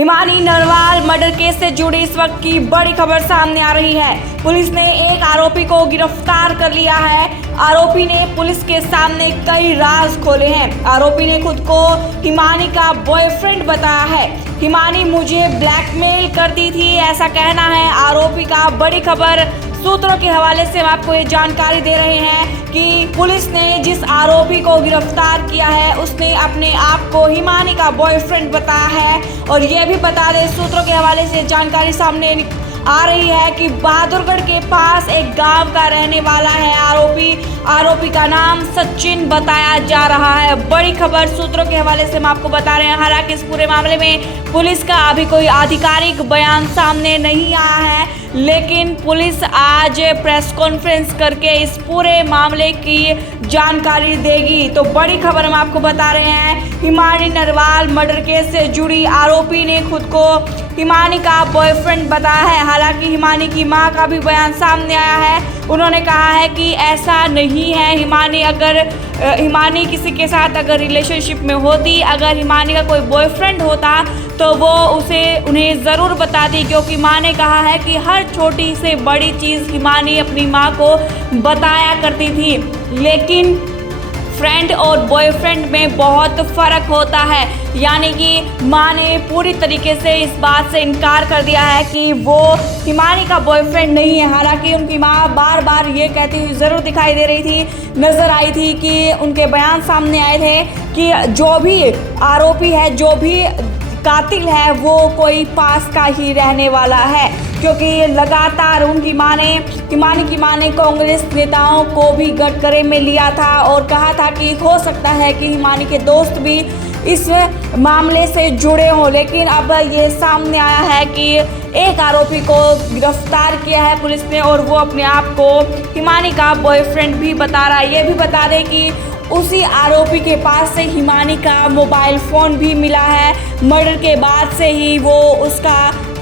Himani Narwal murder case से जुड़ी इस वक्त की बड़ी खबर सामने आ रही है। पुलिस ने एक आरोपी को गिरफ्तार कर लिया है। आरोपी ने पुलिस के सामने कई राज खोले हैं। आरोपी ने खुद को हिमानी का बॉयफ्रेंड बताया है। हिमानी मुझे ब्लैकमेल करती थी, ऐसा कहना है आरोपी का। बड़ी खबर सूत्रों के हवाले से हम आपको ये जानकारी दे रहे हैं कि पुलिस ने जिस आरोपी को गिरफ्तार किया है उसने अपने आप को हिमानी का बॉयफ्रेंड बताया है। और ये भी बता दें, सूत्रों के हवाले से जानकारी सामने आ रही है कि बहादुरगढ़ के पास एक गांव का रहने वाला है आरोपी का नाम सचिन बताया जा रहा है। बड़ी खबर सूत्रों के हवाले से हम आपको बता रहे हैं। हालांकि इस पूरे मामले में पुलिस का अभी कोई आधिकारिक बयान सामने नहीं आया है, लेकिन पुलिस आज प्रेस कॉन्फ्रेंस करके इस पूरे मामले की जानकारी देगी। तो बड़ी खबर हम आपको बता रहे हैं, हिमानी नरवाल मर्डर केस से जुड़ी आरोपी ने खुद को हिमानी का बॉयफ्रेंड बताया है। हालांकि हिमानी की मां का भी बयान सामने आया है। उन्होंने कहा है कि ऐसा नहीं है। हिमानी किसी के साथ अगर रिलेशनशिप में होती, अगर हिमानी का कोई बॉयफ्रेंड होता तो वो उन्हें ज़रूर बताती, क्योंकि माँ ने कहा है कि हर छोटी से बड़ी चीज़ हिमानी अपनी माँ को बताया करती थी। लेकिन फ्रेंड और बॉयफ्रेंड में बहुत फ़र्क होता है। यानी कि माँ ने पूरी तरीके से इस बात से इनकार कर दिया है कि वो हिमानी का बॉयफ्रेंड नहीं है। हालांकि उनकी माँ बार बार ये कहती हुई ज़रूर दिखाई दे रही थी, नज़र आई थी कि उनके बयान सामने आए थे कि जो भी आरोपी है, जो भी कातिल है, वो कोई पास का ही रहने वाला है। क्योंकि लगातार उनकी हिमानी की मां ने कांग्रेस नेताओं को भी गटकरे में लिया था और कहा था कि हो सकता है कि हिमानी के दोस्त भी इस मामले से जुड़े हों। लेकिन अब ये सामने आया है कि एक आरोपी को गिरफ्तार किया है पुलिस ने और वो अपने आप को हिमानी का बॉयफ्रेंड भी बता रहा है। ये भी बता दें कि उसी आरोपी के पास से हिमानी का मोबाइल फ़ोन भी मिला है। मर्डर के बाद से ही वो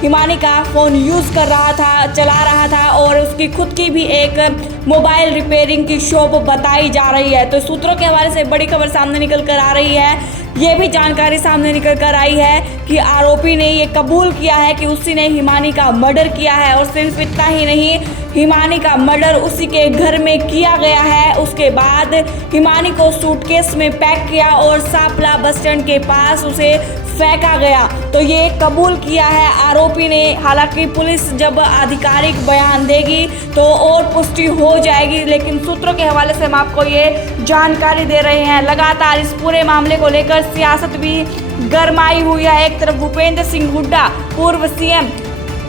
हिमानी का फ़ोन यूज़ चला रहा था और उसकी खुद की भी एक मोबाइल रिपेयरिंग की शॉप बताई जा रही है। तो सूत्रों के हवाले से बड़ी खबर सामने निकल कर आ रही है। ये भी जानकारी सामने निकल कर आई है कि आरोपी ने ये कबूल किया है कि उसी ने हिमानी का मर्डर किया है। और सिर्फ इतना ही नहीं, हिमानी का मर्डर उसी के घर में किया गया है। उसके बाद हिमानी को सूटकेस में पैक किया और सापला बस स्टैंड के पास उसे फेंका गया। तो ये कबूल किया है आरोपी ने। हालांकि पुलिस जब आधिकारिक बयान देगी तो और पुष्टि हो जाएगी, लेकिन सूत्रों के हवाले से हम आपको ये जानकारी दे रहे हैं। लगातार इस पूरे मामले को लेकर सियासत भी गरमाई हुई है। एक तरफ भूपेंद्र सिंह हुड्डा पूर्व सीएम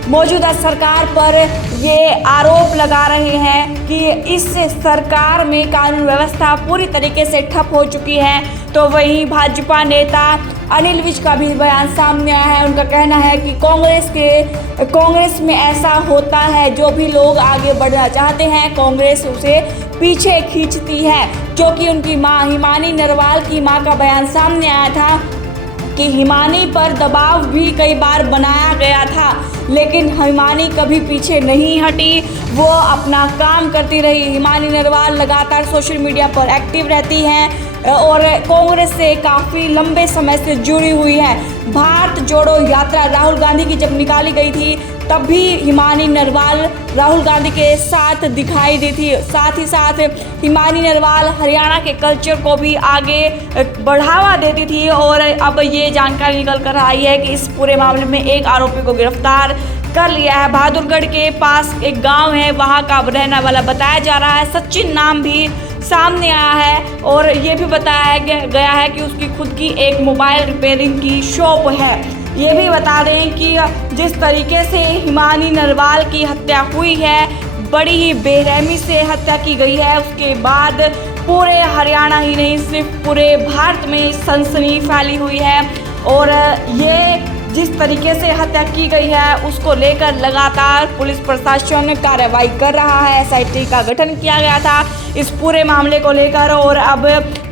मौजूदा सरकार पर ये आरोप लगा रहे हैं कि इस सरकार में कानून व्यवस्था पूरी तरीके से ठप हो चुकी है। तो वहीं भाजपा नेता अनिल विज का भी बयान सामने आया है। उनका कहना है कि कांग्रेस में ऐसा होता है, जो भी लोग आगे बढ़ना चाहते हैं कांग्रेस उसे पीछे खींचती है। क्योंकि उनकी मां हिमानी नरवाल की मां का बयान सामने आया था कि हिमानी पर दबाव भी कई बार बनाया गया था, लेकिन हिमानी कभी पीछे नहीं हटी, वो अपना काम करती रही। हिमानी नरवाल लगातार सोशल मीडिया पर एक्टिव रहती हैं और कांग्रेस से काफ़ी लंबे समय से जुड़ी हुई है। भारत जोड़ो यात्रा राहुल गांधी की जब निकाली गई थी, तब भी हिमानी नरवाल राहुल गांधी के साथ दिखाई दी थी। साथ ही साथ हिमानी नरवाल हरियाणा के कल्चर को भी आगे बढ़ावा देती थी। और अब ये जानकारी निकल कर आई है कि इस पूरे मामले में एक आरोपी को गिरफ्तार कर लिया है। बहादुरगढ़ के पास एक गांव है, वहां का रहने वाला बताया जा रहा है। सचिन नाम भी सामने आया है और ये भी बताया गया है कि उसकी खुद की एक मोबाइल रिपेयरिंग की शॉप है। ये भी बता दें कि जिस तरीके से हिमानी नरवाल की हत्या हुई है, बड़ी ही बेरहमी से हत्या की गई है। उसके बाद पूरे हरियाणा ही नहीं, सिर्फ पूरे भारत में सनसनी फैली हुई है। और ये जिस तरीके से हत्या की गई है उसको लेकर लगातार पुलिस प्रशासन कार्रवाई कर रहा है। SIT का गठन किया गया था इस पूरे मामले को लेकर और अब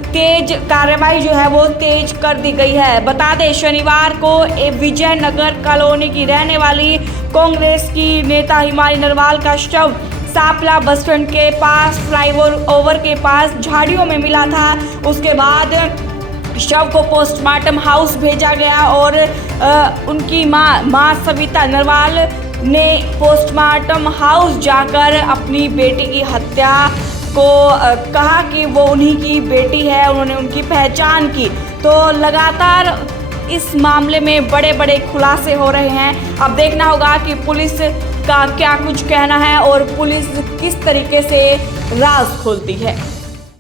तेज कार्रवाई जो है वो तेज कर दी गई है। बता दें, शनिवार को विजयनगर कॉलोनी की रहने वाली कांग्रेस की नेता हिमानी नरवाल का शव सापला बस स्टैंड के पास फ्लाईओवर के पास झाड़ियों में मिला था। उसके बाद शव को पोस्टमार्टम हाउस भेजा गया और उनकी मां सविता नरवाल ने पोस्टमार्टम हाउस जाकर अपनी बेटी की हत्या को कहा कि वो उन्हीं की बेटी है, उन्होंने उनकी पहचान की। तो लगातार इस मामले में बड़े बड़े खुलासे हो रहे हैं। अब देखना होगा कि पुलिस का क्या कुछ कहना है और पुलिस किस तरीके से राज खोलती है।